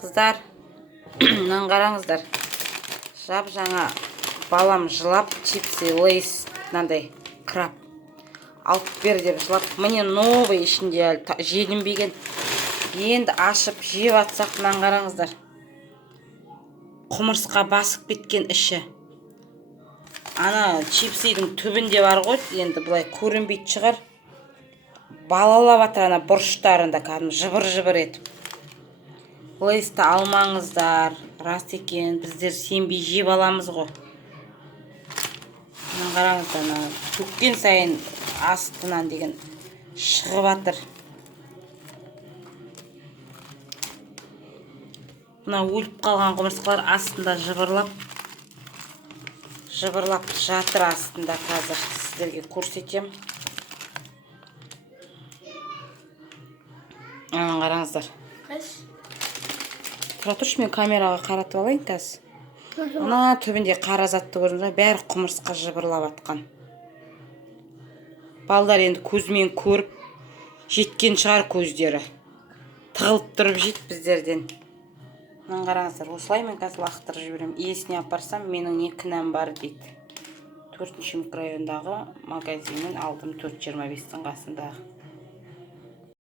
Қыздар, мынаны қараңыздар. Жап жаңа балам жылап, чипсы, лейс, мынандай краб алып бер деп жылап. Міне новый ішінде әлі желінбеген. Енді ашып жеп атсақ, мынаны қараңыздар. Құмырсқа басып кеткен іші. Ана чипсидің түбінде бар ғой, енді бұлай көрінбейді шығар. Балалап атыр ана бұрыштарында, кәдімгі жыбыр-жыбыр етіп. Лейсті алмаңыздар, рас екен, біздер сенбей жеп аламыз ғой. Мына қараңыздар, ана төккен сайын астынан деген шығып атыр. Мына өліп қалған құмырсқалар астында жыбырлап жатыр астында. Қазір сіздерге көрсетем. Ана қараңыздар. Тұра тұршы, мен камераға қаратып алайын қазір. Ана түбінде қара затты көрдіңіз бе? Бәрі құмырсқа жыбырлап атқан. Балдар енді көзімен көріп жеткен шығар көздері. Тығылып тұрып жейді біздерден. Мына қараңыздар, осылай мен қазір лақтырып жіберем. Иесіне апарсам, менің не кінәм бар дейді. 4-ші микрорайондағы магазиннен алдым, 4.25-тің қасындағы.